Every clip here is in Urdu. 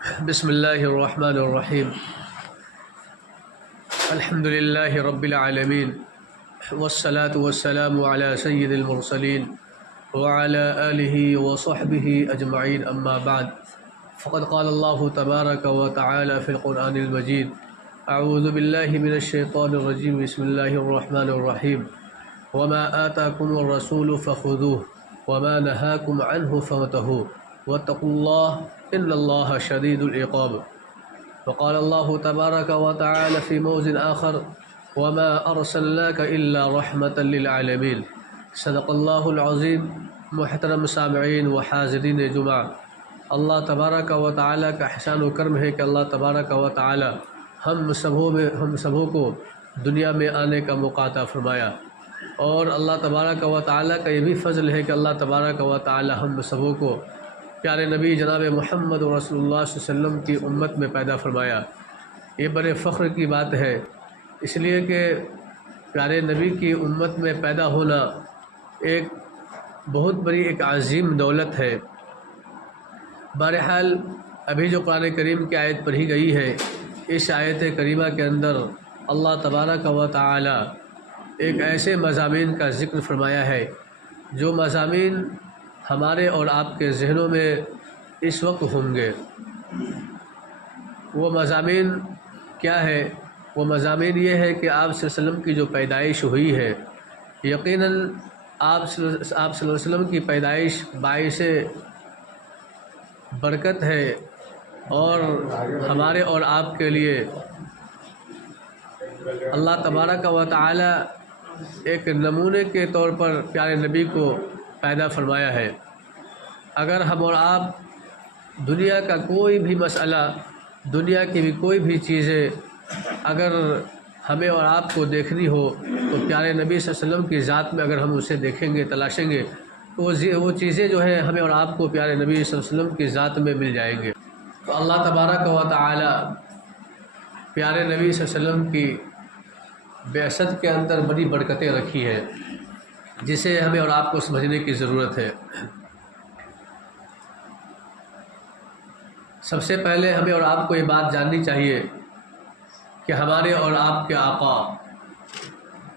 بسم اللہ الرحمن الرحیم الحمد للہ رب العالمین والصلاة والسلام علی سید المرسلین وعلى آلہ وصحبہ اجمعین اما بعد فقد قال اللہ تبارک وتعالی فی القرآن المجید اعوذ باللہ من الشیطان الرجیم بسم اللہ الرحمن الرحیم وما آتاکم الرسول فخذوه وما نهاکم عنہ فانتہوا واتقوا اللہ ان اللہ شدید العقاب وقال اللہ تبارک وتعالی فی موضع آخر وما ارسلناک الا رحمتا للعالمین صدق اللہ العظیم۔ محترم سامعین و حاضرین جمعہ، اللہ تبارک و تعالی کا احسان و کرم ہے کہ اللہ تبارک و تعالی ہم سبوں کو دنیا میں آنے کا موقع عطا فرمایا، اور اللہ تبارک و تعالی کا یہ بھی فضل ہے کہ اللہ تبارک و تعالی ہم سبوں کو پیارے نبی جناب محمد رسول اللہ صلی اللہ علیہ وسلم کی امت میں پیدا فرمایا۔ یہ بڑے فخر کی بات ہے، اس لیے کہ پیارے نبی کی امت میں پیدا ہونا ایک بہت بڑی ایک عظیم دولت ہے۔ بہرحال ابھی جو قرآن کریم کی آیت پڑھی گئی ہے، اس آیت کریمہ کے اندر اللہ تبارک و تعالی ایک ایسے مضامین کا ذکر فرمایا ہے جو مضامین ہمارے اور آپ کے ذہنوں میں اس وقت ہوں گے۔ وہ مضامین کیا ہے؟ وہ مضامین یہ ہے کہ آپ صلی اللہ علیہ وسلم کی جو پیدائش ہوئی ہے، یقیناً آپ صلی اللہ علیہ وسلم کی پیدائش باعث برکت ہے، اور ہمارے اور آپ کے لیے اللہ تبارک و تعالی ایک نمونے کے طور پر پیارے نبی کو پیدا فرمایا ہے۔ اگر ہم اور آپ دنیا کا کوئی بھی مسئلہ، دنیا کی بھی کوئی بھی چیزیں اگر ہمیں اور آپ کو دیکھنی ہو تو پیارے نبی صلی اللہ علیہ وسلم کی ذات میں اگر ہم اسے دیکھیں گے، تلاشیں گے، تو وہ چیزیں جو ہیں ہمیں اور آپ کو پیارے نبی صلی اللہ علیہ وسلم کی ذات میں مل جائیں گے۔ تو اللہ تبارک و تعالی پیارے نبی صلی اللہ علیہ وسلم کی بعثت کے اندر بڑی برکتیں رکھی ہیں، جسے ہمیں اور آپ کو سمجھنے کی ضرورت ہے۔ سب سے پہلے ہمیں اور آپ کو یہ بات جاننی چاہیے کہ ہمارے اور آپ کے آقا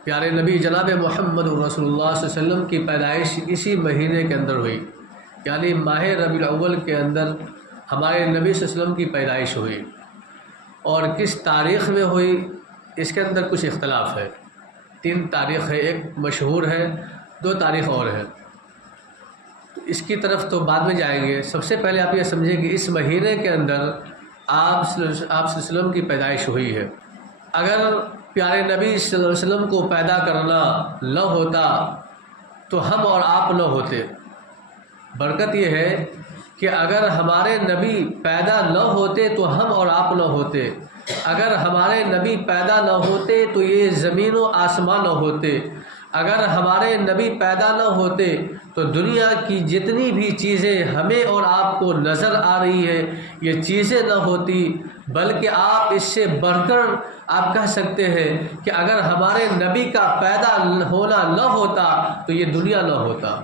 پیارے نبی جناب محمد رسول اللہ صلی اللہ علیہ وسلم کی پیدائش اسی مہینے کے اندر ہوئی، یعنی ماہ ربیع الاول کے اندر ہمارے نبی صلی اللہ علیہ وسلم کی پیدائش ہوئی، اور کس تاریخ میں ہوئی اس کے اندر کچھ اختلاف ہے۔ 3 تاریخ ہے، ایک مشہور ہے، 2 تاریخ اور ہے، اس کی طرف تو بعد میں جائیں گے۔ سب سے پہلے آپ یہ سمجھیں کہ اس مہینے کے اندر آپ صلی اللہ علیہ وسلم کی پیدائش ہوئی ہے۔ اگر پیارے نبی صلی اللہ علیہ وسلم کو پیدا کرنا نہ ہوتا تو ہم اور آپ نہ ہوتے۔ برکت یہ ہے کہ اگر ہمارے نبی پیدا نہ ہوتے تو ہم اور آپ نہ ہوتے، اگر ہمارے نبی پیدا نہ ہوتے تو یہ زمین و آسمان نہ ہوتے، اگر ہمارے نبی پیدا نہ ہوتے تو دنیا کی جتنی بھی چیزیں ہمیں اور آپ کو نظر آ رہی ہیں یہ چیزیں نہ ہوتی، بلکہ آپ اس سے بڑھ کر آپ کہہ سکتے ہیں کہ اگر ہمارے نبی کا پیدا ہونا نہ ہوتا تو یہ دنیا نہ ہوتا۔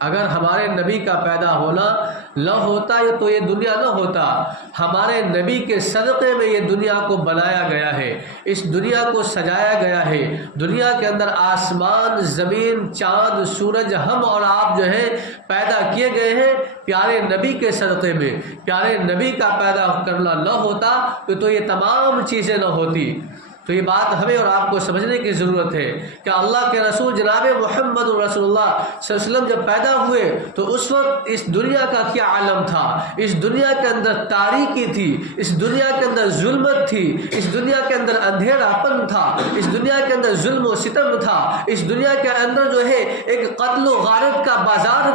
اگر ہمارے نبی کا پیدا ہونا نہ ہوتا تو یہ دنیا نہ ہوتا۔ ہمارے نبی کے صدقے میں یہ دنیا کو بنایا گیا ہے، اس دنیا کو سجایا گیا ہے۔ دنیا کے اندر آسمان، زمین، چاند، سورج، ہم اور آپ جو ہیں پیدا کیے گئے ہیں پیارے نبی کے صدقے میں۔ پیارے نبی کا پیدا کرنا نہ ہوتا تو یہ تمام چیزیں نہ ہوتی۔ تو یہ بات ہمیں اور آپ کو سمجھنے کی ضرورت ہے کہ اللہ کے رسول جناب محمد رسول اللہ صلی اللہ علیہ وسلم جب پیدا ہوئے تو اس وقت اس دنیا کا کیا عالم تھا؟ اس دنیا کے اندر تاریکی تھی، اس دنیا کے اندر ظلمت تھی، اس دنیا کے اندر اندھیرا پن تھا، اس دنیا کے اندر ظلم و ستم تھا، اس دنیا کے اندر جو ہے ایک قتل و غارت کا بازار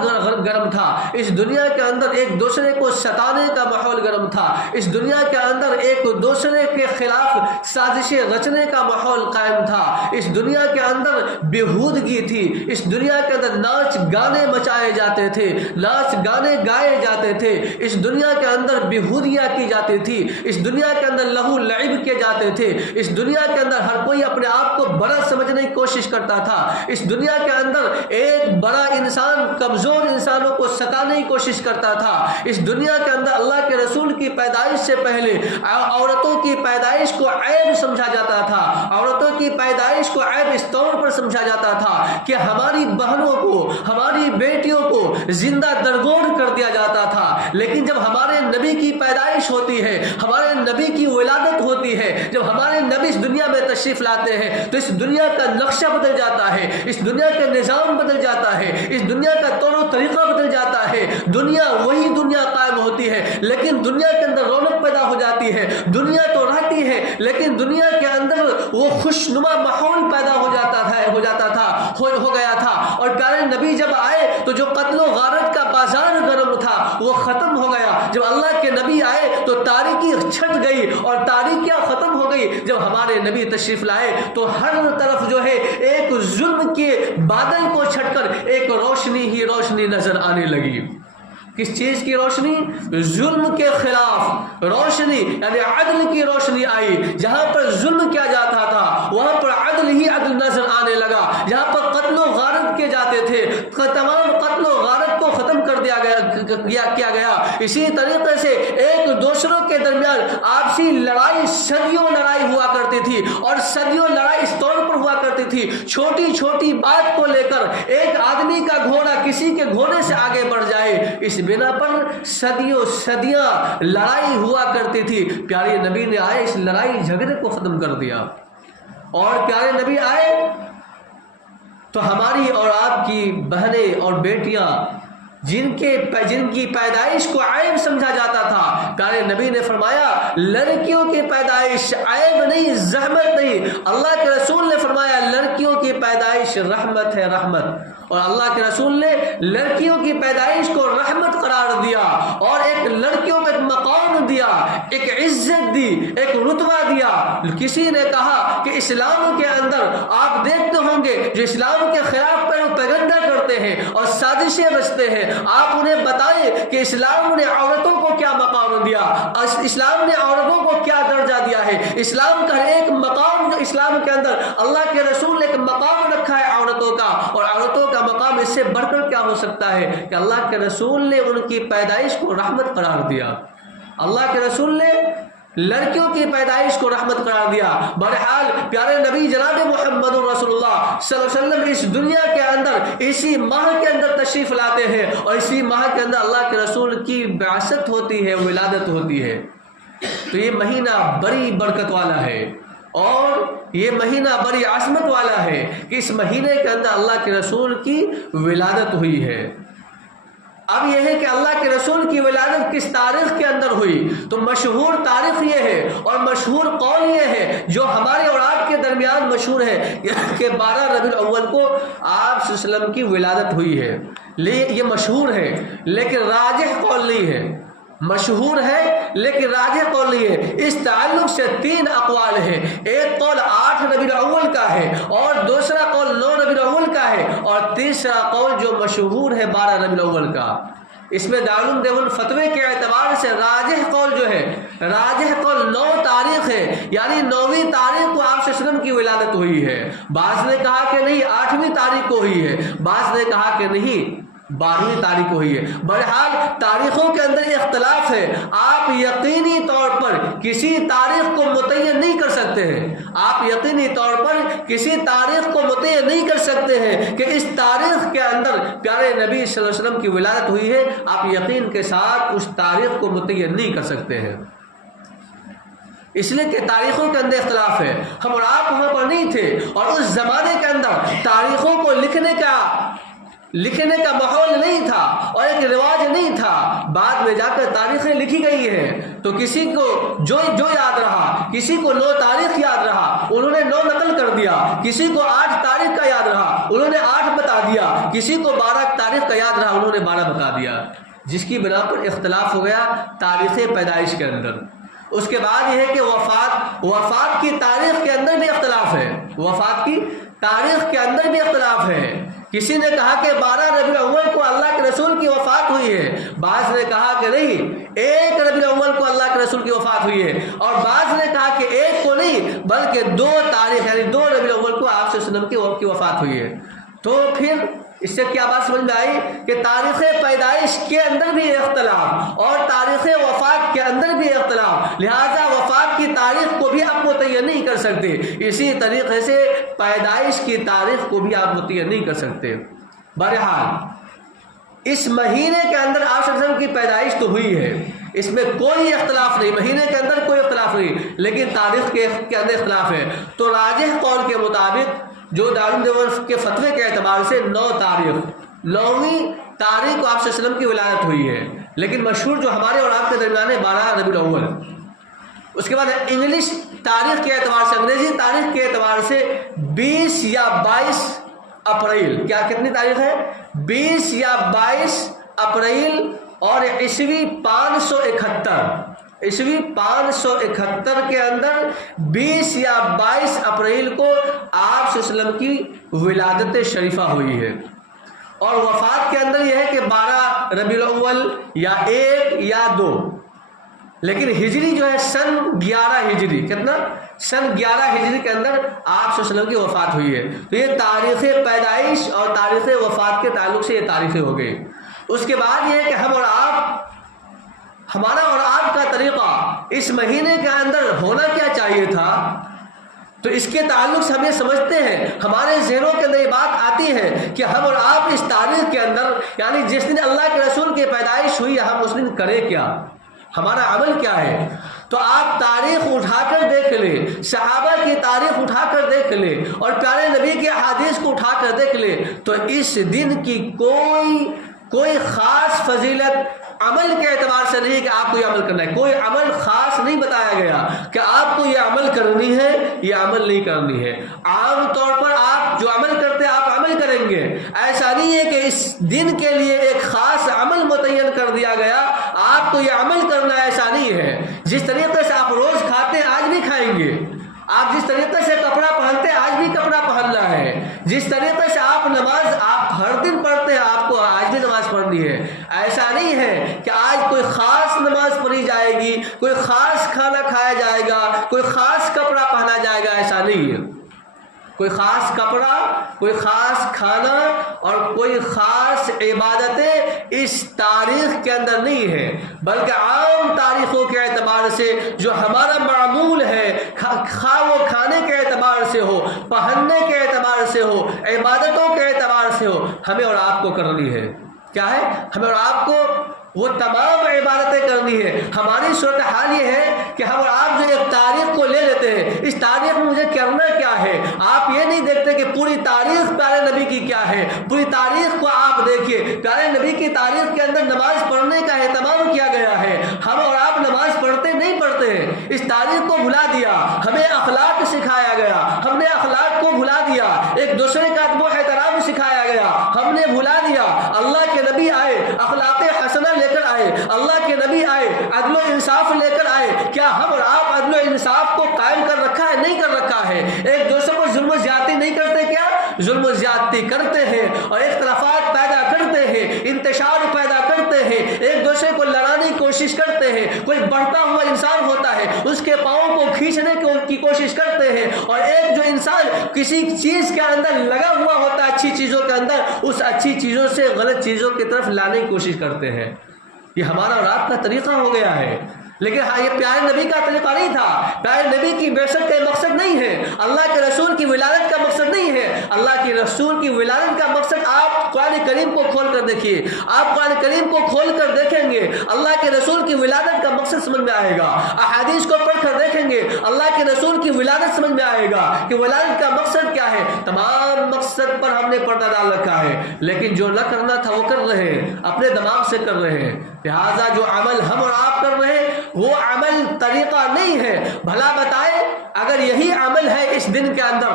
گرم تھا، اس دنیا کے اندر ایک دوسرے کو ستانے کا ماحول گرم تھا، اس دنیا کے اندر ایک دوسرے کے خلاف سازشیں رچنے کا ماحول قائم تھا، اس دنیا کے اندر بےہودگی تھی، اس دنیا کے اندر ناچ گانے مچائے جاتے تھے، ناچ گانے گائے جاتے تھے، اس دنیا کے اندر بےہودیاں کی جاتی تھی، اس دنیا کے اندر لہو لعب کیے جاتے تھے، اس دنیا کے اندر ہر کوئی اپنے آپ کو بڑا سمجھنے کی کوشش کرتا تھا، اس دنیا کے اندر ایک بڑا انسان کمزور انسانوں کو ستانے کی کوشش کرتا تھا، اس دنیا کے اندر اللہ کے رسول کی پیدائش سے پہلے عورتوں کی پیدائش کو عیب سمجھا جاتا تھا، عورتوں کی پیدائش کو عیب اس طور پر سمجھا جاتا تھا کہ ہماری بہنوں کو، ہماری بیٹیوں کو زندہ درگور کر دیا جاتا تھا۔ لیکن جب ہمارے نبی کی پیدائش ہوتی ہے، ہمارے نبی کی ولادت ہوتی ہے، جب ہمارے نبی اس دنیا میں تشریف لاتے ہیں تو اس دنیا کا نقشہ بدل جاتا ہے، اس دنیا کا نظام بدل جاتا ہے، اس دنیا کا طور و طریقہ بدل جاتا ہے، دنیا وہی دنیا قائم ہوتی ہے لیکن دنیا کے اندر رونق پیدا ہو جاتی ہے، دنیا تو رہتی ہے لیکن دنیا کے اندر وہ خوشنما ماحول پیدا ہو گیا تھا اور پیارے نبی جب آئے تو جو قتل و غارت کا بازار گرم تھا وہ ختم ہو گیا، جب اللہ کے نبی آئے تو تاریکی چھٹ گئی اور تاریکیاں ختم ہو گئی، جب ہمارے نبی تشریف لائے تو ہر طرف جو ہے ایک ظلم کے بادل کو چھٹ کر ایک روشنی ہی روشنی نظر آنے لگی۔ کس چیز کی روشنی؟ ظلم کے خلاف روشنی، یعنی عدل کی روشنی آئی، جہاں پر ظلم کیا جاتا تھا وہاں پر عدل ہی عدل نظر آنے لگا، جہاں پر قتل و غارت کیے جاتے تھے تمام قتل و غارت کو ختم کر دیا گیا۔ اسی طریقے سے ایک دوسروں کے درمیان آپسی لڑائی صدیوں لڑائی ہوا کرتی تھی اور صدیوں لڑائی اس طور پر ہوا کرتی تھی، چھوٹی چھوٹی بات کو لے کر ایک آدمی کا گھوڑا کسی کے گھوڑے سے آگے بڑھ جائے، اس بنا پر صدیاں لڑائی ہوا کرتی تھی۔ پیارے نبی نے آئے اس لڑائی جھگڑے کو ختم کر دیا، اور پیارے نبی آئے تو ہماری اور آپ کی بہنیں اور بیٹیاں جن کی پیدائش کو عیب سمجھا جاتا تھا، پیارے نبی نے فرمایا لڑکیوں کی پیدائش عیب نہیں، زحمت نہیں، اللہ کے رسول نے فرمایا لڑکیوں کی پیدائش رحمت ہے، رحمت۔ اور اللہ کے رسول نے لڑکیوں کی پیدائش کو رحمت قرار دیا اور ایک لڑکیوں کو ایک مقام دیا، ایک عزت دی، ایک رتبہ دیا۔ کسی نے کہا کہ اسلام کے اندر آپ دیکھتے ہوں گے جو اسلام کے خلاف پروپیگنڈا کرتے ہیں اور سازشیں رچتے ہیں، آپ انہیں بتائیں کہ اسلام نے عورتوں کو کیا مقام دیا، اسلام نے عورتوں کو کیا درجہ دیا ہے۔ اسلام کا ایک مقام جو اسلام کے اندر اللہ کے رسول نے ایک مقام رکھا ہے عورتوں کا، اور عورتوں کا مقام اس سے بڑھ کر کیا ہو سکتا ہے کہ اللہ کے رسول نے ان کی پیدائش کو رحمت قرار دیا، اللہ کے رسول نے لڑکیوں کی پیدائش کو رحمت قرار دیا۔ بہرحال پیارے نبی جناب محمد رسول اللہ صلی اللہ علیہ وسلم اس دنیا کے اندر اسی ماہ کے اندر تشریف لاتے ہیں اور اسی ماہ کے اندر اللہ کے رسول کی بعثت ہوتی ہے، ولادت ہوتی ہے۔ تو یہ مہینہ بڑی برکت والا ہے اور یہ مہینہ بڑی عظمت والا ہے کہ اس مہینے کے اندر اللہ کے رسول کی ولادت ہوئی ہے۔ اب یہ ہے کہ اللہ کے رسول کی ولادت کس تاریخ کے اندر ہوئی، تو مشہور تاریخ یہ ہے اور مشہور قول یہ ہے جو ہمارے اور آپ کے درمیان مشہور ہے کہ 12 ربیع الاول کو آپ صلی اللہ علیہ وسلم کی ولادت ہوئی ہے۔ یہ مشہور ہے لیکن راجح قول نہیں ہے، مشہور ہے لیکن راجح قول نہیں ہے۔ اس تعلق سے 3 اقوال ہیں، ایک قول 8 ربیع الاول کا ہے اور دوسرا قول 9 ربیع الاول کا ہے اور تیسرا قول جو مشہور ہے 12 ربیع الاول کا۔ اس میں دارالعلوم دیوبند فتوے کے اعتبار سے راجح قول جو ہے، راجح قول 9 تاریخ ہے، یعنی 9ویں تاریخ کو آپ صلی اللہ علیہ وسلم کی ولادت ہوئی ہے۔ بعض نے کہا کہ نہیں 8ویں تاریخ کو ہوئی ہے، بعض نے کہا کہ نہیں 12ویں تاریخ کو ہوئی ہے۔ بہرحال تاریخوں کے اندر اختلاف ہے، آپ یقینی طور پر کسی تاریخ کو متعین نہیں کر سکتے ہیں، آپ یقینی طور پر کسی تاریخ کو متعین نہیں کر سکتے ہیں کہ اس تاریخ کے اندر پیارے نبی صلی اللہ علیہ وسلم کی ولادت ہوئی ہے، آپ یقین کے ساتھ اس تاریخ کو متعین نہیں کر سکتے ہیں، اس لیے کہ تاریخوں کے اندر اختلاف ہے۔ ہم اور آپ وہاں پر نہیں تھے اور اس زمانے کے اندر تاریخوں کو لکھنے کا ماحول نہیں تھا اور ایک رواج نہیں تھا۔ بعد میں جا کر تاریخیں لکھی گئی ہیں تو کسی کو جو یاد رہا، کسی کو 9 تاریخ یاد رہا انہوں نے 9 نقل کر دیا، کسی کو 8 تاریخ کا یاد رہا انہوں نے 8 بتا دیا، کسی کو 12 تاریخ کا یاد رہا انہوں نے 12 بتا دیا، جس کی بنا پر اختلاف ہو گیا تاریخ پیدائش کے اندر۔ اس کے بعد یہ ہے کہ وفات کی تاریخ کے اندر بھی اختلاف ہے، وفات کی تاریخ کے اندر بھی اختلاف ہے۔ کسی نے کہا کہ 12 ربیع الاول کو اللہ کے رسول کی وفات ہوئی ہے، بعض نے کہا کہ نہیں 1 ربیع الاول کو اللہ کے رسول کی وفات ہوئی ہے، اور بعض نے کہا کہ 1 کو نہیں بلکہ 2 تاریخ یعنی 2 ربیع الاول کو آپ صلی اللہ علیہ وسلم کی وفات ہوئی ہے۔ تو پھر اس سے کیا بات سمجھ میں آئی کہ تاریخ پیدائش کے اندر بھی اختلاف اور تاریخ وفات کے اندر بھی اختلاف، لہذا وفات کی تاریخ کو بھی آپ متعین نہیں کر سکتے، اسی طریقے سے پیدائش کی تاریخ کو بھی آپ متعین نہیں کر سکتے۔ بہرحال اس مہینے کے اندر آپ صلی اللہ علیہ وسلم کی پیدائش تو ہوئی ہے، اس میں کوئی اختلاف نہیں، مہینے کے اندر کوئی اختلاف نہیں، لیکن تاریخ کے اندر اختلاف ہے۔ تو راجح قول کے مطابق جو دارالعلوم دیوبند کے فتوے کے اعتبار سے 9ویں تاریخ کو آپ صلی اللہ علیہ وسلم کی ولادت ہوئی ہے، لیکن مشہور جو ہمارے اور آپ کے درمیان ہے 12 ربیع الاول۔ اس کے بعد انگلش تاریخ کے اعتبار سے، انگریزی تاریخ کے اعتبار سے 20 یا 22 اپریل، کیا کتنی تاریخ ہے؟ 20 یا 22 اپریل، اور عیسوی 571 کے اندر 20 یا 22 اپریل کو آپ صلی اللہ علیہ وسلم کی ولادت شریفہ ہوئی ہے، اور وفات کے اندر یہ ہے کہ 12 ربیع الاول یا 1 یا 2، لیکن ہجری جو ہے سن 11 ہجری، کتنا؟ سن 11 ہجری کے اندر آپ صلی اللہ علیہ وسلم کی وفات ہوئی ہے۔ تو یہ تاریخ پیدائش اور تاریخ وفات کے تعلق سے یہ تاریخیں ہو گئی۔ اس کے بعد یہ ہے کہ ہمارا اور آپ کا طریقہ اس مہینے کے اندر ہونا کیا چاہیے تھا، تو اس کے تعلق سے ہم یہ سمجھتے ہیں، ہمارے ذہنوں کے اندر یہ بات آتی ہے کہ ہم اور آپ اس تاریخ کے اندر یعنی جس دن اللہ کے رسول کی پیدائش ہوئی ہم اس دن کریں کیا، ہمارا عمل کیا ہے۔ تو آپ تاریخ اٹھا کر دیکھ لیں، صحابہ کی تاریخ اٹھا کر دیکھ لیں، اور پیارے نبی کی احادیث کو اٹھا کر دیکھ لیں، تو اس دن کی کوئی خاص فضیلت عمل کے اعتبار سے نہیں کہ آپ کو یہ عمل کرنا ہے، کوئی عمل خاص نہیں بتایا گیا کہ آپ کو یہ عمل کرنی ہے، یہ عمل نہیں کرنی ہے۔ عام طور پر آپ جو عمل کرتے ہیں آپ عمل کریں گے، ایسا نہیں ہے کہ اس دن کے لیے ایک خاص عمل متعین کر دیا گیا آپ کو یہ عمل کرنا ہے، ایسا نہیں ہے۔ جس طریقے سے آپ روز کھاتے ہیں آج بھی کھائیں گے، آپ جس طریقے سے کپڑا پہنتے ہیں آج بھی کپڑا پہننا ہے، جس طریقے سے آپ نماز آپ ہر دن پڑھتے ہیں آپ کو آج بھی نماز پڑھنی ہے۔ ایسا نہیں ہے کہ آج کوئی خاص نماز پڑھی جائے گی، کوئی خاص کھانا کھایا جائے گا، کوئی خاص کپڑا پہنا جائے گا، ایسا نہیں ہے۔ کوئی خاص کپڑا، کوئی خاص کھانا اور کوئی خاص عبادتیں اس تاریخ کے اندر نہیں ہے، بلکہ عام تاریخوں کے اعتبار سے جو ہمارا معمول ہے، خواہ وہ کھانے کے اعتبار سے ہو، پہننے کے اعتبار سے ہو، عبادتوں کے اعتبار سے ہو، ہمیں اور آپ کو کرنی ہے۔ کیا ہے؟ ہمیں اور آپ کو وہ تمام عبادتیں کرنی ہے۔ ہماری صورتحال یہ ہے کہ ہم اور آپ جو ایک تاریخ کو لے لیتے ہیں، اس تاریخ میں مجھے کرنا کیا ہے، آپ یہ نہیں دیکھتے کہ پوری تاریخ پیارے نبی کی کیا ہے۔ پوری تاریخ کو آپ دیکھیے، پیارے نبی کی تاریخ کے اندر نماز پڑھنے کا اہتمام کیا گیا ہے، ہم اور آپ نماز پڑھتے نہیں پڑھتے ہیں، اس تاریخ کو بھلا دیا، ہمیں اخلاق سکھایا گیا، ہم نے اخلاق کو بھلا دیا، ایک دوسرے کا ادب و احترام سکھایا گیا، ہم نے بھلا دیا۔ اللہ کے نبی آئے، اخلاق حسنہ لے کر آئے، اللہ کے نبی آئے، عدل و انصاف لے کر آئے، کیا ہم اور آپ عدل و انصاف کو قائم کر رکھا ہے؟ نہیں کر رکھا ہے۔ ایک دوسرے کو ظلم و زیادتی نہیں کرتے، کیا ظلم و زیادتی کرتے ہیں اور اختلافات پیدا کرتے ہیں، انتشار پیدا کرتے ہیں، ایک دوسرے کو لڑانے کی کوشش کرتے ہیں۔ کوئی بڑھتا ہوا انسان ہوتا ہے، اس کے پاؤں کو کھینچنے کی کوشش کرتے ہیں، اور ایک جو انسان کسی چیز کے اندر لگا ہوا ہوتا ہے، اچھی چیزوں کے اندر، اس اچھی چیزوں سے غلط چیزوں کی طرف لانے کی کوشش کرتے ہیں۔ یہ ہمارا اور آپ کا طریقہ ہو گیا ہے، لیکن یہ پیارے نبی کا طریقہ نہیں تھا۔ پیارے نبی کی بعثت کا مقصد نہیں ہے، اللہ کے رسول کی ولادت کا مقصد نہیں ہے۔ اللہ کے رسول کی ولادت کا مقصد آپ قرآن کریم کو کھول کر دیکھیے، آپ قرآن کریم کو کھول کر دیکھیں گے اللہ کے رسول کی ولادت کا مقصد سمجھ میں آئے گا۔ احادیث کو پڑھ کر دیکھیں گے اللہ کے رسول کی ولادت سمجھ میں آئے گا کہ ولادت کا مقصد کیا ہے۔ تمام مقصد پر ہم نے پردہ ڈال رکھا ہے، لیکن جو نہ کرنا تھا وہ کر رہے ہیں، اپنے دماغ سے کر رہے ہیں۔ لہٰذا جو عمل ہم اور آپ کر رہے ہیں وہ عمل طریقہ نہیں ہے۔ بھلا بتائے اگر یہی عمل ہے اس دن کے اندر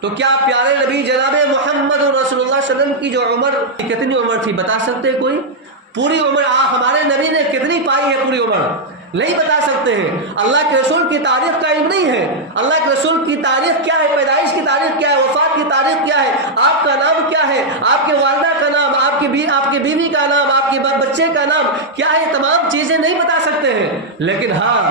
تو کیا پیارے نبی جناب محمد رسول اللہ صلی اللہ علیہ وسلم کی جو عمر کتنی عمر تھی بتا سکتے کوئی؟ پوری عمر ہمارے نبی نے کتنی پائی ہے پوری عمر؟ نہیں بتا سکتے ہیں. اللہ کے رسول کی تاریخ کا علم نہیں ہے. اللہ کے رسول کی تاریخ کیا ہے, پیدائش کی تاریخ کیا ہے, وفات کی تاریخ کیا ہے, آپ کا نام کیا ہے, آپ کے والدہ کا نام, آپ کی بیوی کا نام, آپ کے بچے کا نام کیا ہے, تمام چیزیں نہیں بتا سکتے ہیں. لیکن ہاں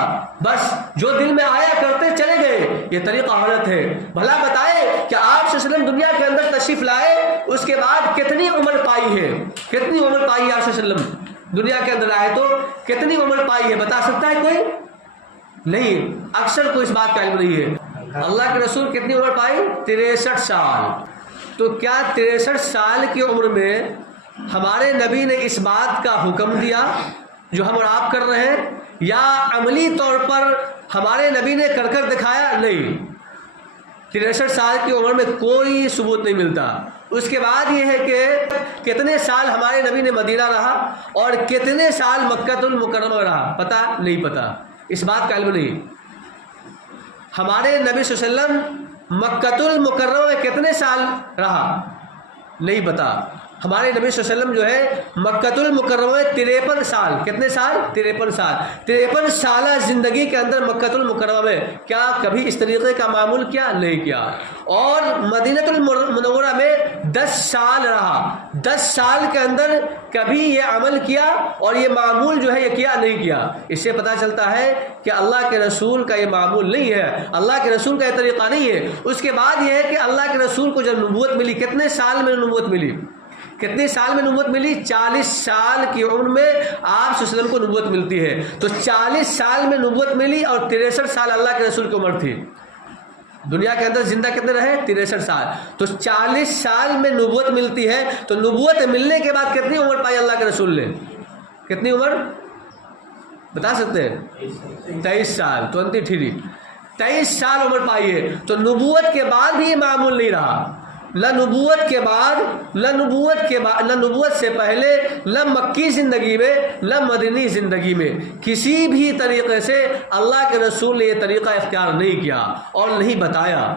بس جو دل میں آیا کرتے چلے گئے, یہ طریقہ غلط ہے. بھلا بتائے کہ آپ صلی اللہ علیہ وسلم دنیا کے اندر تشریف لائے, اس کے بعد کتنی عمر پائی ہے, کتنی عمر پائی ہے آپ صلی اللہ علیہ وسلم دنیا کے اندر آئے تو کتنی عمر پائی ہے, بتا سکتا ہے کوئی؟ نہیں, اکثر کو اس بات کا علم نہیں ہے. اللہ کے رسول کتنی عمر پائی؟ 63 سال. تو کیا 63 سال کی عمر میں ہمارے نبی نے اس بات کا حکم دیا جو ہم اور آپ کر رہے ہیں, یا عملی طور پر ہمارے نبی نے کر کر دکھایا؟ نہیں. 63 سال کی عمر میں کوئی ثبوت نہیں ملتا. اس کے بعد یہ ہے کہ کتنے سال ہمارے نبی نے مدینہ رہا اور کتنے سال مکہ المکرمہ رہا, پتہ نہیں, پتہ اس بات کا علم نہیں. ہمارے نبی صلی اللہ علیہ وسلم مکہ المکرمہ میں کتنے سال رہا نہیں پتہ. ہمارے نبی صلی اللہ علیہ وسلم جو ہے مکہ المکرمہ میں 53 سال, کتنے سال؟ 53 سال. 53 سالہ زندگی کے اندر مکہ المکرمہ میں کیا کبھی اس طریقے کا معمول کیا؟ نہیں کیا. اور مدینہ المنورہ میں 10 سال رہا, 10 سال کے اندر کبھی یہ عمل کیا اور یہ معمول جو ہے یہ کیا نہیں کیا. اس سے پتہ چلتا ہے کہ اللہ کے رسول کا یہ معمول نہیں ہے, اللہ کے رسول کا یہ طریقہ نہیں ہے. اس کے بعد یہ ہے کہ اللہ کے رسول کو جب نبوت ملی, کتنے سال میں نبوت ملی؟ کتنے سال میں نبوت ملی؟ 40 سال کی عمر میں آپ صلی اللہ علیہ وسلم کو نبوت ملتی ہے. تو 40 سال میں نبوت ملی اور 63 سال اللہ کے رسول کی عمر تھی. دنیا کے اندر زندہ کتنے رہے؟ 63 سال. تو 40 سال میں نبوت ملتی ہے, تو نبوت ملنے کے بعد کتنی عمر پائی اللہ کے رسول نے؟ کتنی عمر بتا سکتے ہیں؟ 23 سال, 23 سال عمر پائی ہے. تو نبوت کے بعد بھی یہ معمول نہیں رہا. نہ نبوت کے بعد, نہ نبوت سے پہلے, نہ مکی زندگی میں, نہ مدنی زندگی میں کسی بھی طریقے سے اللہ کے رسول نے یہ طریقہ اختیار نہیں کیا اور نہیں بتایا.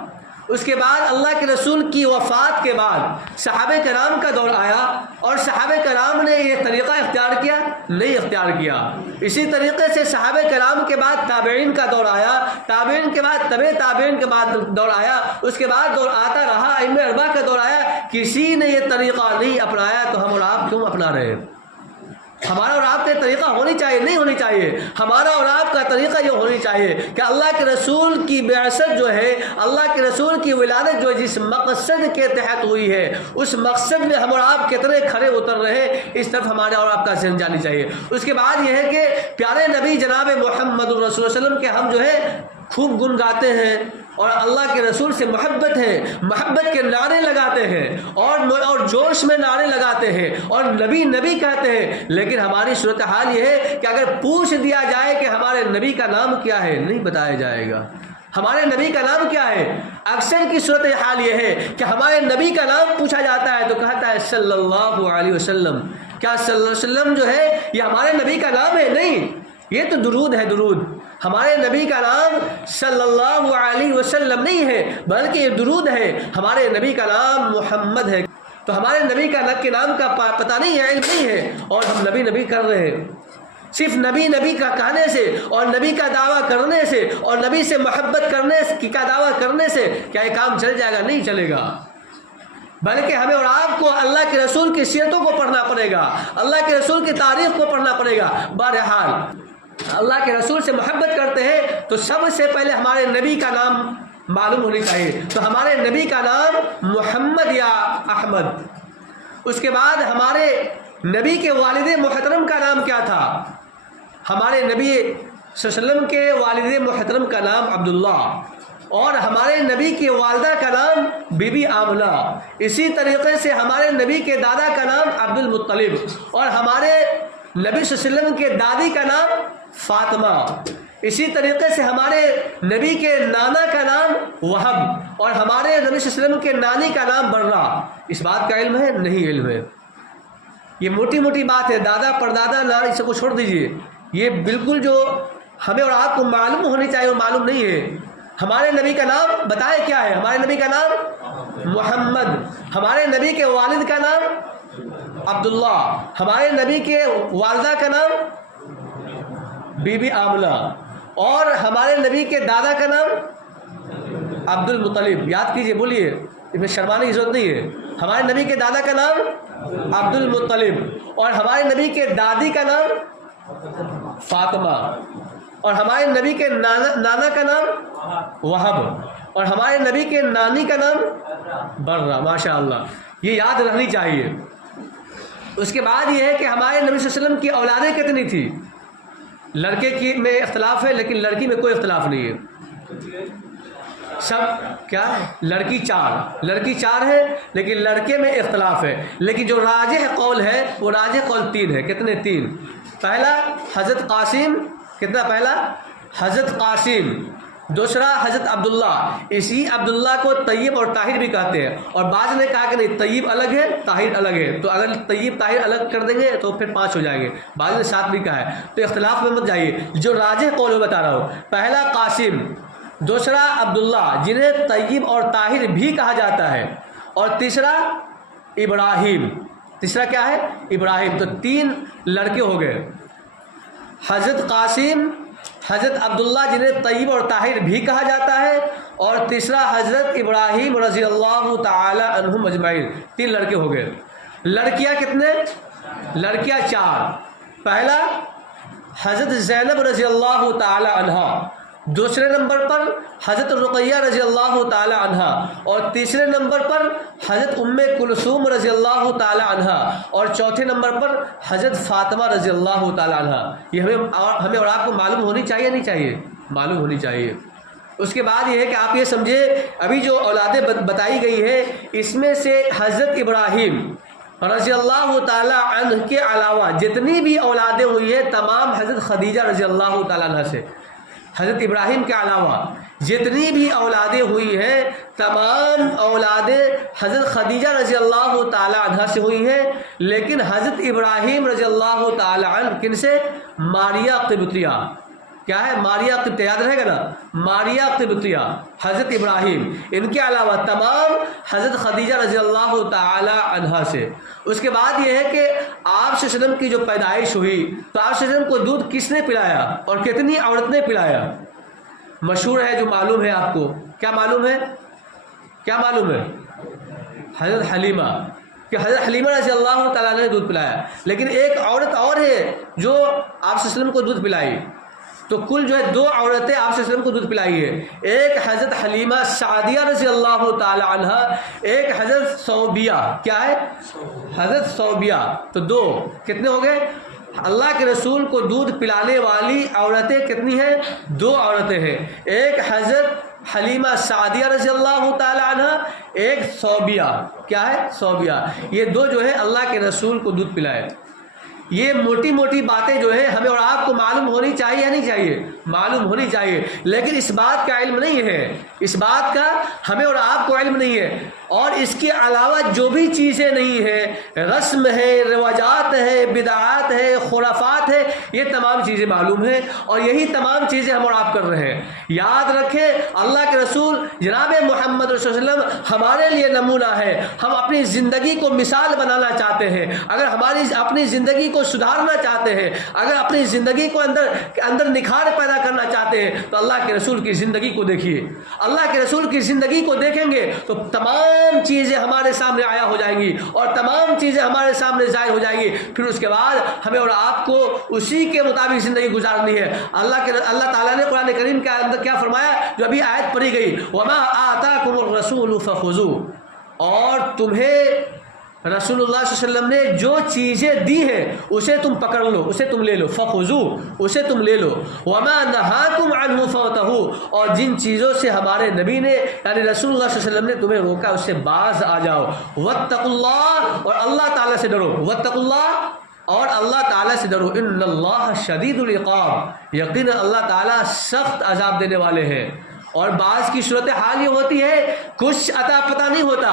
اس کے بعد اللہ کے رسول کی وفات کے بعد صحابہ کرام کا دور آیا اور صحابہ کرام نے یہ طریقہ اختیار کیا؟ نہیں اختیار کیا. اسی طریقے سے صحابہ کرام کے بعد تابعین کا دور آیا, تابعین کے بعد تابعین کے بعد دور آیا, اس کے بعد دور آتا رہا, ائمہ اربعہ کا دور آیا. کسی نے یہ طریقہ نہیں اپنایا, تو ہم اور آپ کیوں اپنا رہے ہیں؟ ہمارا اور آپ کا طریقہ ہونی چاہیے, نہیں ہونی چاہیے. ہمارا اور آپ کا طریقہ یہ ہونی چاہیے کہ اللہ کے رسول کی بعثت جو ہے, اللہ کے رسول کی ولادت جو جس مقصد کے تحت ہوئی ہے, اس مقصد میں ہم اور آپ کتنے کھڑے اتر رہے, اس طرف ہمارے اور آپ کا ذہن جانی چاہیے. اس کے بعد یہ ہے کہ پیارے نبی جناب محمد رسول اللہ علیہ وسلم کے ہم جو ہے خوب گن گاتے ہیں اور اللہ کے رسول سے محبت ہے, محبت کے نعرے لگاتے ہیں اور جوش میں نعرے لگاتے ہیں اور نبی نبی کہتے ہیں. لیکن ہماری صورتحال یہ ہے کہ اگر پوچھ دیا جائے کہ ہمارے نبی کا نام کیا ہے, نہیں بتایا جائے گا. ہمارے نبی کا نام کیا ہے؟ اکثر کی صورتحال یہ ہے کہ ہمارے نبی کا نام پوچھا جاتا ہے تو کہتا ہے صلی اللہ علیہ وسلم. کیا صلی اللہ علیہ وسلم جو ہے یہ ہمارے نبی کا نام ہے؟ نہیں, یہ تو درود ہے, درود. ہمارے نبی کا نام صلی اللہ علیہ وسلم نہیں ہے, بلکہ یہ درود ہے. ہمارے نبی کا نام محمد ہے. تو ہمارے نبی کے نام کا پتہ نہیں ہے, علم نہیں ہے, اور ہم نبی نبی کر رہے ہیں. صرف نبی نبی کا کہنے سے اور نبی کا دعویٰ کرنے سے اور نبی سے محبت کرنے کا دعویٰ کرنے سے کیا یہ کام چل جائے گا؟ نہیں چلے گا. بلکہ ہمیں اور آپ کو اللہ کے رسول کی سیرتوں کو پڑھنا پڑے گا, اللہ کے رسول کی تاریخ کو پڑھنا پڑے گا. بہرحال اللہ کے رسول سے محبت کرتے ہیں تو سب سے پہلے ہمارے نبی کا نام معلوم ہونی چاہیے. تو ہمارے نبی کا نام محمد یا احمد. اس کے بعد ہمارے نبی کے والد محترم کا نام کیا تھا؟ ہمارے نبی صلی اللہ علیہ وسلم کے والد محترم کا نام عبداللہ, اور ہمارے نبی کی والدہ کا نام بی بی آمنہ. اسی طریقے سے ہمارے نبی کے دادا کا نام عبد المطلب, اور ہمارے نبی صلی اللہ علیہ وسلم کے دادی کا نام فاطمہ. اسی طریقے سے ہمارے نبی کے نانا کا نام وہب, اور ہمارے نبی صلی اللہ علیہ وسلم کے نانی کا نام برہ. اس بات کا علم ہے؟ نہیں علم ہے. یہ موٹی موٹی بات ہے, دادا پردادا نانا اس کو چھوڑ دیجئے. یہ بالکل جو ہمیں اور آپ کو معلوم ہونی چاہیے وہ معلوم نہیں ہے. ہمارے نبی کا نام بتائے کیا ہے؟ ہمارے نبی کا نام محمد. ہمارے نبی کے والد کا نام عبداللہ. ہمارے نبی کے والدہ کا نام بی بی آمنہ، اور ہمارے نبی کے دادا کا نام عبد المطلب. یاد کیجئے، بولیے، اس میں شرمانے کی ضرورت نہیں ہے. ہمارے نبی کے دادا کا نام عبد المطلب، اور ہمارے نبی کے دادی کا نام فاطمہ، اور ہمارے نبی کے نانا کا نام وہب، اور ہمارے نبی کے نانی کا نام برہ. ماشاء اللہ، یہ یاد رکھنی چاہیے. اس کے بعد یہ ہے کہ ہمارے نبی صلی اللہ علیہ وسلم کی اولادیں کتنی تھی؟ لڑکے کی میں اختلاف ہے، لیکن لڑکی میں کوئی اختلاف نہیں ہے. سب کیا ہے؟ لڑکی چار ہے، لیکن لڑکے میں اختلاف ہے. لیکن جو راجح قول ہے وہ راجح قول 3 ہے. کتنے؟ 3. پہلا حضرت قاسم. کتنا پہلا؟ حضرت قاسم. دوسرا حضرت عبداللہ. اسی عبداللہ کو طیب اور طاہر بھی کہتے ہیں، اور بعض نے کہا کہ نہیں، طیب الگ ہے، طاہر الگ ہے. تو اگر طیب طاہر الگ کر دیں گے تو پھر 5 ہو جائیں گے. بعض نے 7 بھی کہا ہے. تو اختلاف میں مت جائیے. جو راجح قول میں بتا رہا ہوں، پہلا قاسم، دوسرا عبداللہ جنہیں طیب اور طاہر بھی کہا جاتا ہے، اور تیسرا ابراہیم. تیسرا کیا ہے؟ ابراہیم. تو 3 لڑکے ہو گئے، حضرت قاسم، حضرت عبداللہ جنہیں طیب اور طاہر بھی کہا جاتا ہے، اور تیسرا حضرت ابراہیم رضی اللہ تعالی عنہم اجمعین. 3 لڑکے ہو گئے. لڑکیاں کتنے؟ لڑکیاں 4. پہلا حضرت زینب رضی اللہ تعالی عنہا، دوسرے نمبر پر حضرت رقیہ رضی اللہ تعالی عنہا، اور تیسرے نمبر پر حضرت ام کلثوم رضی اللہ تعالی عنہا، اور چوتھے نمبر پر حضرت فاطمہ رضی اللہ تعالی عنہا. یہ ہمیں اور آپ کو معلوم ہونی چاہیے نہیں چاہیے؟ معلوم ہونی چاہیے. اس کے بعد یہ ہے کہ آپ یہ سمجھے، ابھی جو اولادیں بتائی گئی ہیں، اس میں سے حضرت ابراہیم رضی اللہ تعالی عنہ کے علاوہ جتنی بھی اولادیں ہوئی ہیں تمام حضرت خدیجہ رضی اللہ تعالی عنہ سے. حضرت ابراہیم کے علاوہ جتنی بھی اولادیں ہوئی ہیں تمام اولادیں حضرت خدیجہ رضی اللہ تعالی عنہ سے ہوئی ہیں. لیکن حضرت ابراہیم رضی اللہ تعالی عنہ کن سے؟ ماریہ قبطیہ. کیا ہے؟ ماریہ قبطیہ. یاد رہے گا نا، ماریہ قبطیہ، حضرت ابراہیم. ان کے علاوہ تمام حضرت خدیجہ رضی اللہ تعالی عنہا سے. اس کے بعد یہ ہے کہ آپ صلی اللہ علیہ وسلم کی جو پیدائش ہوئی تو آپ صلی اللہ علیہ وسلم کو دودھ کس نے پلایا اور کتنی عورت نے پلایا؟ مشہور ہے، جو معلوم ہے آپ کو. کیا معلوم ہے؟ کیا معلوم ہے؟ حضرت حلیمہ، کہ حضرت حلیمہ رضی اللہ تعالیٰ نے دودھ پلایا. لیکن ایک عورت اور ہے جو آپ صلی اللہ علیہ وسلم کو دودھ پلائی. تو کل جو ہے 2 عورتیں آپ صلی اللہ علیہ وسلم کو دودھ پلائی ہے. ایک حضرت حلیمہ سعدیہ رضی اللہ تعالی عنہ، ایک حضرت صوبیہ. کیا ہے؟ حضرت صوبیہ. تو 2 کتنے ہو گئے؟ اللہ کے رسول کو دودھ پلانے والی عورتیں کتنی ہیں؟ 2 عورتیں ہیں. ایک حضرت حلیمہ سعدیہ رضی اللہ تعالی عنہ، ایک صوبیہ. کیا ہے؟ صوبیہ. یہ 2 جو ہے اللہ کے رسول کو دودھ پلائے. یہ موٹی موٹی باتیں جو ہے ہمیں اور آپ کو معلوم ہونی چاہیے یا نہیں چاہیے؟ معلوم ہونی چاہیے. لیکن اس بات کا علم نہیں ہے، اس بات کا ہمیں اور آپ کو علم نہیں ہے. اور اس کے علاوہ جو بھی چیزیں نہیں ہیں، رسم ہے، رواجات ہے، بدعات ہے، خرافات ہے، یہ تمام چیزیں معلوم ہیں، اور یہی تمام چیزیں ہم اور آپ کر رہے ہیں. یاد رکھیں، اللہ کے رسول جناب محمد رسول اللہ علیہ وسلم ہمارے لیے نمونہ ہے. ہم اپنی زندگی کو مثال بنانا چاہتے ہیں. اگر ہماری اپنی زندگی کو سدھارنا چاہتے ہیں، اگر اپنی زندگی کو اندر نکھار پیدا کرنا چاہتے ہیں، تو اللہ کے رسول کی زندگی کو دیکھیے. اللہ کے رسول کی زندگی کو دیکھیں گے تو تمام چیزیں ہمارے سامنے آیا ہو جائیں گی، اور تمام چیزیں ہمارے سامنے ظاہر ہو جائیں گی. پھر اس کے بعد ہمیں اور آپ کو اسی کے مطابق زندگی گزارنی ہے. اللہ تعالیٰ نے قرآن کریم کے اندر کیا فرمایا؟ جو ابھی آیت پڑھی گئی، وَمَا آتَاكُمُ الرَّسُولُ فَخُذُوهُ، اور تمہیں رسول اللہ صلی اللہ علیہ وسلم نے جو چیزیں دی ہیں اسے تم پکڑ لو، اسے تم لے لو. فَخُذُوهُ، اسے تم لے لو. وَمَا نَهَاكُمْ عَنْهُ فَانْتَهُوا، اور جن چیزوں سے ہمارے نبی نے یعنی رسول اللہ صلی اللہ علیہ وسلم نے تمہیں روکا اس سے باز آ جاؤ. وَاتَّقُوا اللَّهَ، اور اللہ تعالیٰ سے ڈرو. وَاتَّقُوا اللَّهَ، اور اللہ تعالیٰ سے ڈرو. إِنَّ اللَّهَ شَدِيدُ الْعِقَابِ، یقینا اللہ تعالیٰ سخت عذاب دینے والے ہیں. اور بعض کی صورتحال یہ ہوتی ہے کچھ عطا پتہ نہیں ہوتا.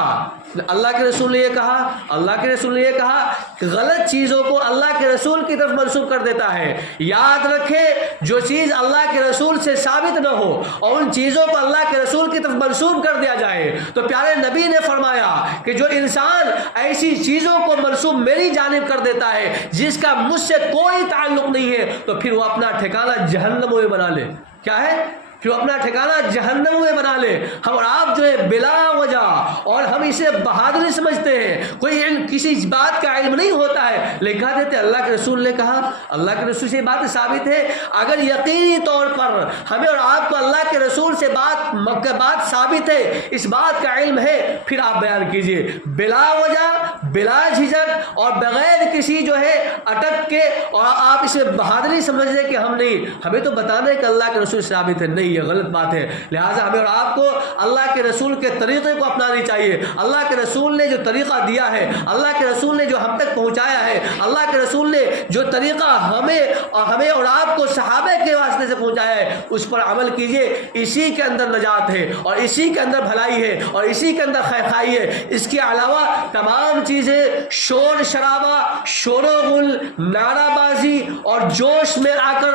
اللہ کے رسول نے یہ کہا، اللہ کے رسول نے یہ کہا، غلط چیزوں کو اللہ کے رسول کی طرف منسوب کر دیتا ہے. یاد رکھے جو چیز اللہ کے رسول سے ثابت نہ ہو اور ان چیزوں کو اللہ کے رسول کی طرف منسوب کر دیا جائے تو پیارے نبی نے فرمایا کہ جو انسان ایسی چیزوں کو منسوب میری جانب کر دیتا ہے جس کا مجھ سے کوئی تعلق نہیں ہے تو پھر وہ اپنا ٹھکانہ جہنم میں بنا لے. کیا ہے؟ کہ وہ اپنا ٹھکانہ جہنم میں بنا لے. ہم اور آپ جو ہے بلا وجہ اور ہم اسے بہادری سمجھتے ہیں، کوئی علم کسی بات کا علم نہیں ہوتا ہے، لیکن کہا دیتے اللہ کے رسول نے کہا، اللہ کے رسول سے بات ثابت ہے. اگر یقینی طور پر ہمیں اور آپ کو اللہ کے رسول سے بات ثابت ہے، اس بات کا علم ہے، پھر آپ بیان کیجئے بلا وجہ، بلا جھجک اور بغیر کسی جو ہے اٹک کے، اور آپ اسے بہادری سمجھ لیں کہ ہم نہیں، ہمیں تو بتانا ہے کہ اللہ کے رسول ثابت ہے. نہیں، یہ غلط بات ہے. لہٰذا ہمیں اور آپ کو اللہ کے رسول کے طریقے کو اپنانی چاہیے. اللہ کے رسول نے جو طریقہ دیا ہے، اللہ کے رسول نے جو ہم تک پہنچایا ہے، اللہ کے رسول نے جو طریقہ ہمیں اور آپ کو صحابہ کے واسطے سے پہنچایا ہے، اس پر عمل کیجئے. اسی کے اندر نجات ہے اور اسی کے اندر بھلائی ہے اور اسی کے اندر خیرخائی ہے. اس کے علاوہ تمام چیزیں شور شرابہ، شور و غل، نعرہ بازی اور جوش میں آ کر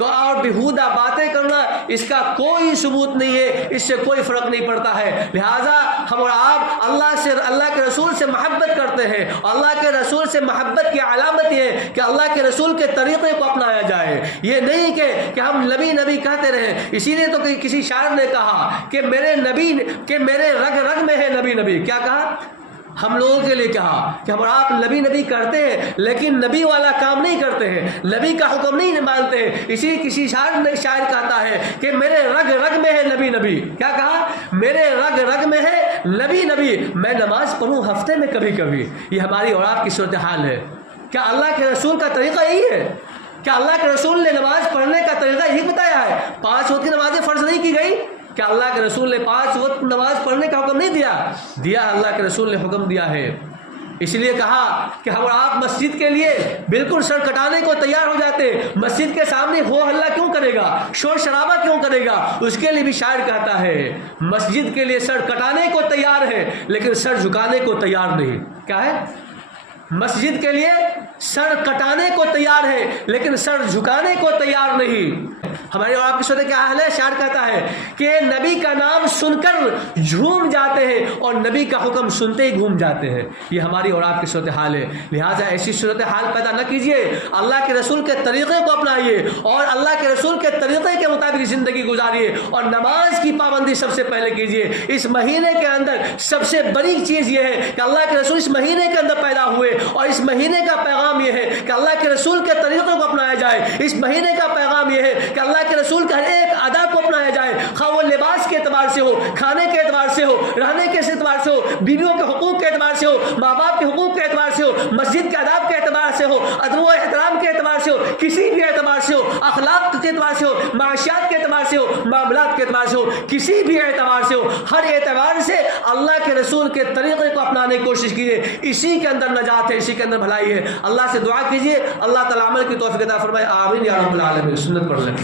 اور بیہودہ باتیں کرنا، اس کا کوئی ثبوت نہیں ہے، اس سے کوئی فرق نہیں پڑتا ہے. لہٰذا ہم اور آپ اللہ کے رسول سے محبت کرتے ہیں. اللہ کے رسول سے محبت کی علامت یہ ہے کہ اللہ کے رسول کے طریقے کو اپنایا جائے. یہ نہیں کہ ہم نبی نبی کہتے رہیں. اسی لیے تو کسی شاعر نے کہا کہ میرے نبی کہ میرے رگ رگ میں ہے نبی نبی. کیا کہا؟ ہم لوگوں کے لیے کہا کہ ہم آپ نبی نبی کرتے ہیں لیکن نبی والا کام نہیں کرتے ہیں، نبی کا حکم نہیں مانتے ہیں. کسی شاعر کہتا ہے کہ میرے رگ رگ میں ہے نبی نبی. کیا کہا؟ میرے رگ رگ میں ہے نبی نبی. میں نماز پڑھوں ہفتے میں کبھی کبھی. یہ ہماری اور آپ کی صورتحال ہے. کیا اللہ کے رسول کا طریقہ یہی ہے؟ کیا اللہ کے رسول نے نماز پڑھنے کا طریقہ یہی بتایا ہے؟ 5 وقت کی نمازیں فرض نہیں کی گئی؟ کیا اللہ کے رسول نے 5 وقت نماز پڑھنے کا حکم نہیں دیا؟ اللہ کے رسول نے حکم دیا ہے. اس لیے کہا کہ ہم اور آپ مسجد کے لیے بالکل سر کٹانے کو تیار ہو جاتے. مسجد کے سامنے ہو ہلہ کیوں کرے گا، شور شرابہ کیوں کرے گا؟ اس کے لیے بھی شاعر کہتا ہے مسجد کے لیے سر کٹانے کو تیار ہے لیکن سر جھکانے کو تیار نہیں. کیا ہے؟ مسجد کے لیے سر کٹانے کو تیار ہے لیکن سر جھکانے کو تیار نہیں. ہمارے اور آپ کی صورت کیا حال ہے؟ شاعر کہتا ہے کہ نبی کا نام سن کر جھوم جاتے ہیں اور نبی کا حکم سنتے ہی گھوم جاتے ہیں. یہ ہماری اور آپ کی صورت حال ہے. لہٰذا ایسی صورت حال پیدا نہ کیجیے. اللہ کے رسول کے طریقے کو اپنائیے اور اللہ کے رسول کے طریقے کے مطابق زندگی گزاریے اور نماز کی پابندی سب سے پہلے کیجیے. اس مہینے کے اندر سب سے بڑی چیز یہ ہے کہ اللہ کے رسول اس مہینے کے اندر پیدا ہوئے اور اس مہینے کا پیغام یہ ہے کہ اللہ کے رسول کے طریقوں کو اپنایا جائے. اس مہینے کا پیغام یہ ہے کہ اللہ کے رسول کے ہر ایک ادا کو اپنایا جائے، خواہ وہ لباس کے اعتبار سے ہو، کھانے کے اعتبار سے ہو، رہنے کے اعتبار سے ہو، بیویوں کے حقوق کے اعتبار سے ہو، ماں باپ کے حقوق کے اعتبار سے ہو، مسجد کے آداب کے اعتبار سے ہو، ادب و احترام کے اعتبار سے ہو، کسی بھی اعتبار سے ہو، اخلاق کے اعتبار سے ہو، معاشیات کے اعتبار سے ہو، معاملات کے اعتبار سے ہو، کسی بھی اعتبار سے ہو، ہر اعتبار سے اللہ کے رسول کے طریقے کو اپنانے کی کوشش کیجیے. اسی کے اندر نجات ہے، اسی کے اندر بھلائی ہے. اللہ سے دعا کیجیے اللہ تعالیٰ عمل کی توفیق عطا فرمائے. آمین یا رب العالمین. سنت پڑھ لیں.